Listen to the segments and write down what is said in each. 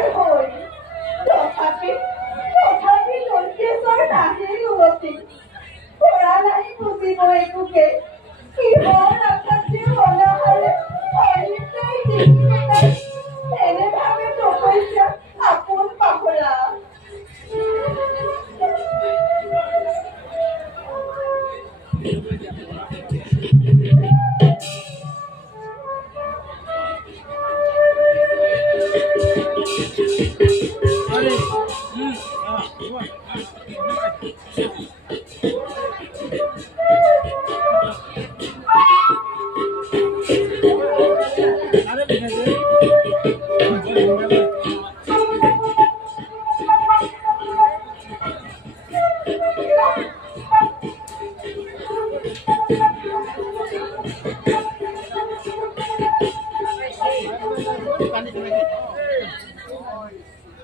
পাৰ হৈ তথাপি লঙ্কেশ্বৰ নাহিল উভতি পৰা নাই বুজিব একোকে কিহৰ আকাশে অনাহাৰে অনিত্ৰাই দিন এনে ভাবে তপস্যা আপোন পাহৰা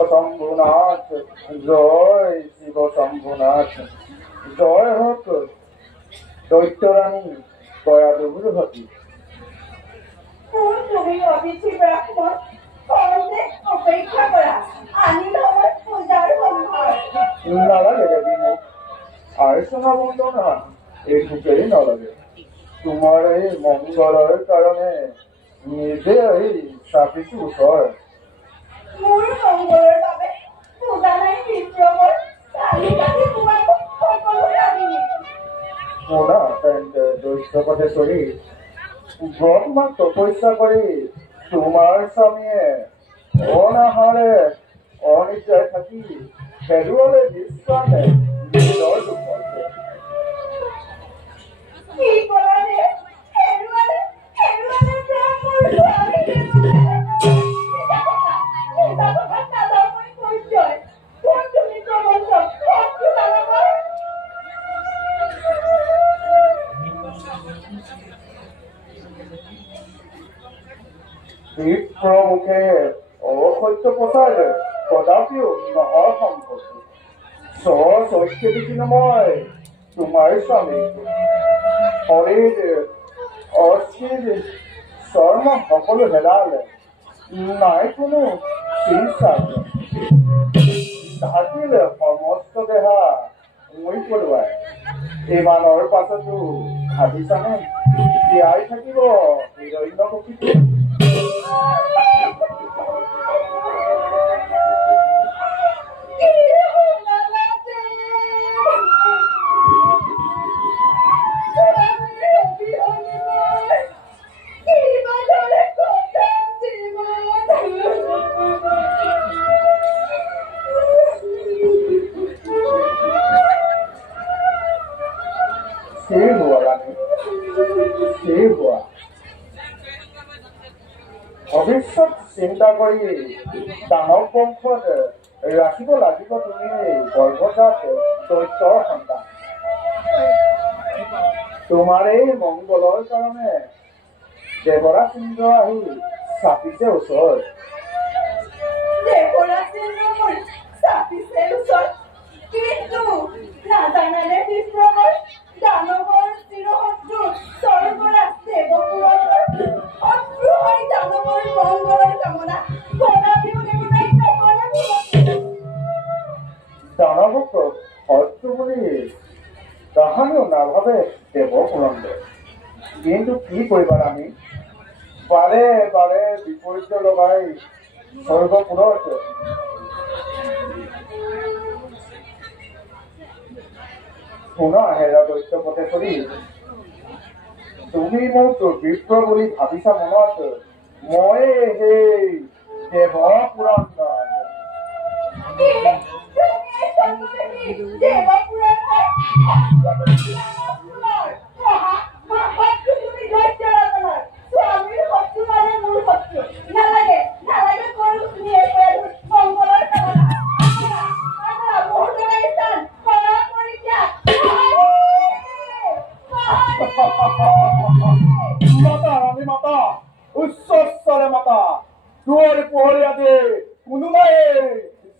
শম্ভুনাথ জয় শিব শম্ভুনাথ জয় হোক দৈত্যরানী দয়াদুর্ভতি তুমি অতিথি ব্রাহ্মণ কমতে অপেক্ষা করা আনিল আমার পূজার সম্ভার নালাগে দেবী মোক আর শোনা বন্দনা এইটুকুই নালাগে তোমার এই মঙ্গলের কারণে নিজে এই সাপিছু ওচৰ মোৰ মঙ্গলৰ বাবে পূজা নাই বিপ্লৱৰ কালি কালি তোমাৰ সকলো ৰাগিনী শুনা তেন্তে দৈত্যপথে চলি ব্ৰহ্মাক তপস্যা কৰি তোমাৰ স্বামীয়ে অনাহাৰে অনিদ্ৰায় থাকি হেৰুৱালে বিশ্ৰামে নিজৰ দুখতে কি কৰা ৰে হেৰুৱালে প্ৰেম মোৰ স্বামীকে বিপ্ৰমুখে অসত্য প্ৰচাৰ কদাপিও নহয় সম্ভৱ স্বচ্ছে দেখিলো মই তোমাৰ স্বামী শৰীৰ অস্থিৰ চৰ্ম সকলো হেৰালে নাই কোনো চিকিৎসা ঢাকিলে সমস্ত দেহা মই পৰুৱাই ইমানৰ পাছতো ভাবিছানে জীয়াই থাকিব হিৰণ্য কপিটো ভৱিষ্যত চিন্তা কৰি দানৱ বংশত ৰাখিব লাগিব তুমি গৰ্ভজাত দৈত্যৰ সন্তান তোমাৰ এই মংগলৰ কাৰণে দেৱৰাজ ইন্দ্ৰ আহি চাপিছে ওচৰত কিন্তু নাজানানে বিপ্লৱৰ দানৱৰ চিৰশত্ৰু স্বৰ্গৰাজ দেৱপুৰৰ শত্ৰু হৈ দানৱৰ মংগলৰ কামনা কদাপিও দেৱতাই নকৰে দানৱক শত্ৰু বুলি তাহানিও নাভাবে দেৱপুৰন্দে কিন্তু কি কৰিবা আমি বাৰে বাৰে বিপৰীত লগাই স্বৰ্গপুৰত শুনা হেৰা দৈত্যপথে চলি তুমি মোক বিপ্ৰ বুলি ভাবিছা মনত মই সেই দেৱপুৰন্দ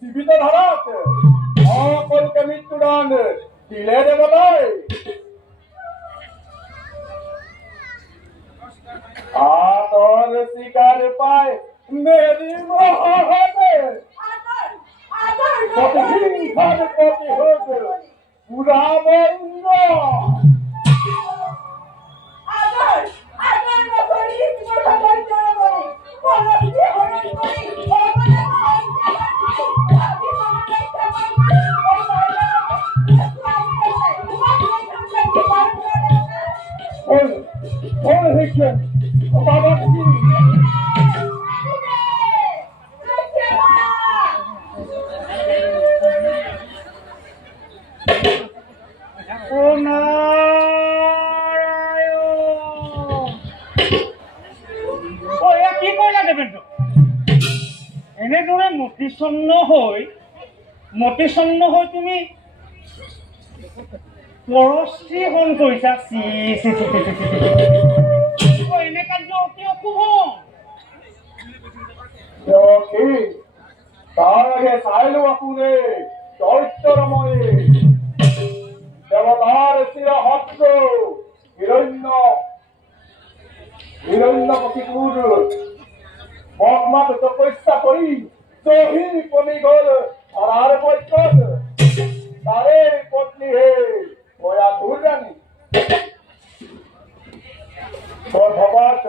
জীৱিত ধাৰাত সকলোকে মৃত্যুদণ্ড দিলে দেৱতাই আতৰ চিকাৰ পাই মেৰি মহাদেৱ প্ৰতিহিংসাৰ প্ৰতিশোধ পুৰাবন্ধ আদৰ নকৰি মোৰ সদস্য নকৰি পৰৱৰ্তী হৰণ কৰি অৱদান এনেদৰে মতিছন্ন হৈ তুমি পৰশ্ৰী হন কৰিছা এনে কাৰ্য অতি অশুভ তাৰ আগে চাইলো আপোনে চৰিত্ৰমণি দেৱতাৰ চিৰহস্ত হিৰণ্যকশিপুৰ মহম্মদ তপস্যা কৰি জহি কমি গল ধৰাৰ পক্ষত তাৰে পত্নীহে বয়া দুৰ্ৰাণী গৰ্ভপাত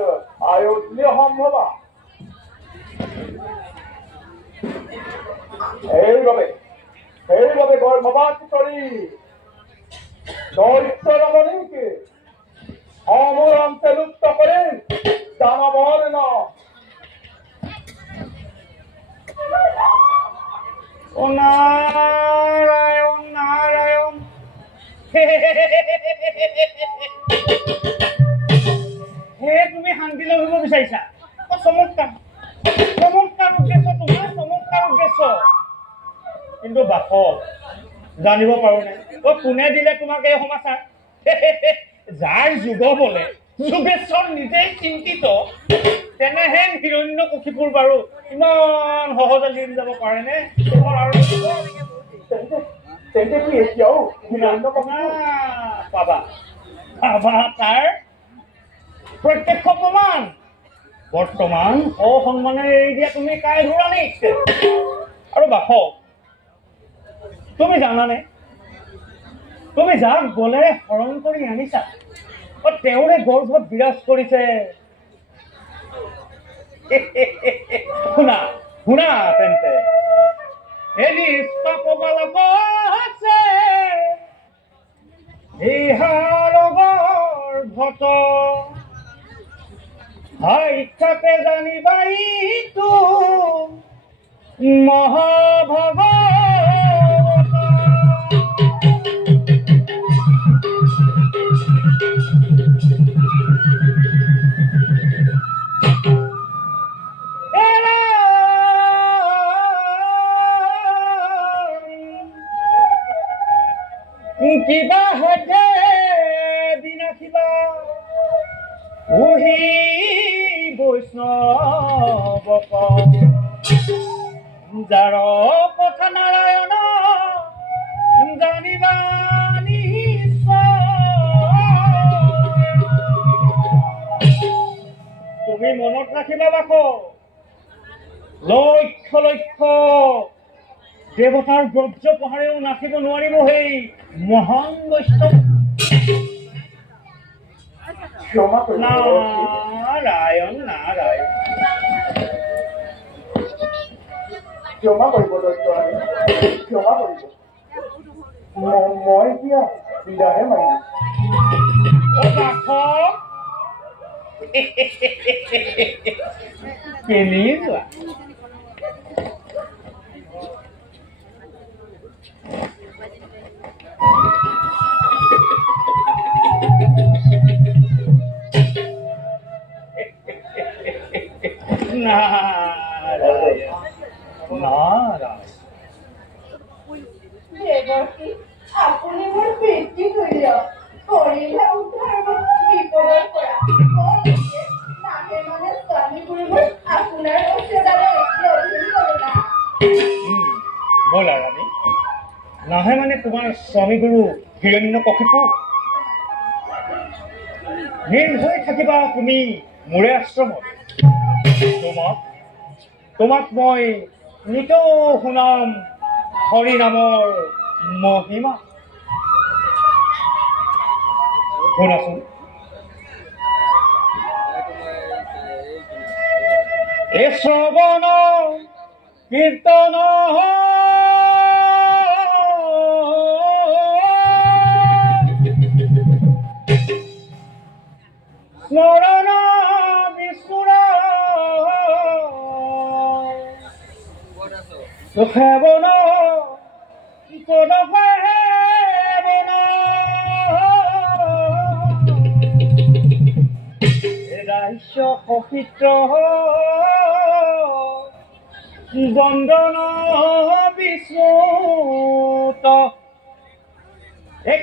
আয়োজনী সম্ভৱা সেইবাবে গৰ্ভপাত কৰি চৰিত্ৰমণিকে সমৰন্তে লুপ্ত কৰে দানৱৰ্ণ নাৰায়ণ নাৰায়ণ হে তুমি শান্তি লভিব বিচাৰিছা চমৎকাৰ উদ্দেশ্য তোমাৰ চমৎকাৰ উদ্দেশ্য কিন্তু বাসৱ জানিব পাৰো নাই কোনে দিলে তোমাক এই সমাচাৰ যাৰ যুগ বলে যোগেশ্বৰ নিজেই চিন্তিত তেনেহে হিৰণ্যকশিপুৰ বাৰু ইমান সহজে লিম যাব পাৰেনে পাবা তাৰ প্ৰত্যক্ষ প্ৰমাণ বৰ্তমান অসন্মানেৰে এৰি দিয়া তুমি কাই ধৰাণী আৰু বাসৱ তুমি জানানে তুমি যাক গলেৰে হৰণ কৰি আনিছা তেওঁৰে গৰ্ভত বিৰাজ কৰিছে শুনা তেন্তে এলি পাপবালক আছে ইহাৰ গৰ্ভত ইচ্ছাতে জানিবা ইটো মহাভাগৱত কিবা হতে বিনাশিবা উহি বৈষ্ণৱক যাৰ কথা নাৰায়ণ জানিবা তুমি মনত ৰাখিবা বাস লক্ষ লক্ষ দেৱতাৰ ব্ৰজ পহাৰেও নাচিব নোৱাৰিব সেই মহান বৈষ্ণৱ নাৰায়ণ নাৰায়ণ ক্ষমা কৰিব ক্ষমা কৰিব মই এতিয়া বিদাহে মাৰিম কেলি যোৱা দেৱকী আপুনি মোৰ বৃত্তি কৰিলে কৰিলে উদ্ধাৰ বিপদৰ পৰা নাহে মানে স্বামী গুৰুবোৰ আপোনাৰ ব'লা ৰাণী নাহে মানে তোমাৰ স্বামী গুৰু হিৰণ্যকশিপু নিৰ্ভয় থাকিবা তুমি মোৰে আশ্ৰমত তোমাক মই নিতৌ শুনাম হৰি নামৰ মহিমা শুনাচোন এই শ্ৰৱণ কীৰ্তন স্মৰণ বিষ্ণুৰ সেৱন পদ সেৱন ৰাজ্য সহিত বন্দন বিষ্ণুত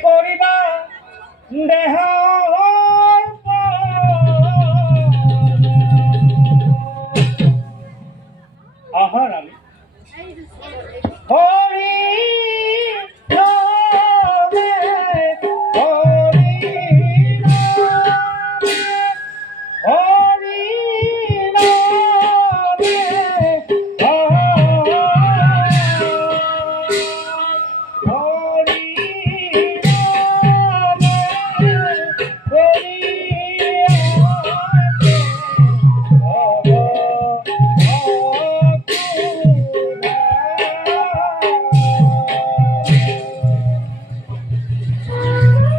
কৰিবা দেহ আহাৰ আমি হৰি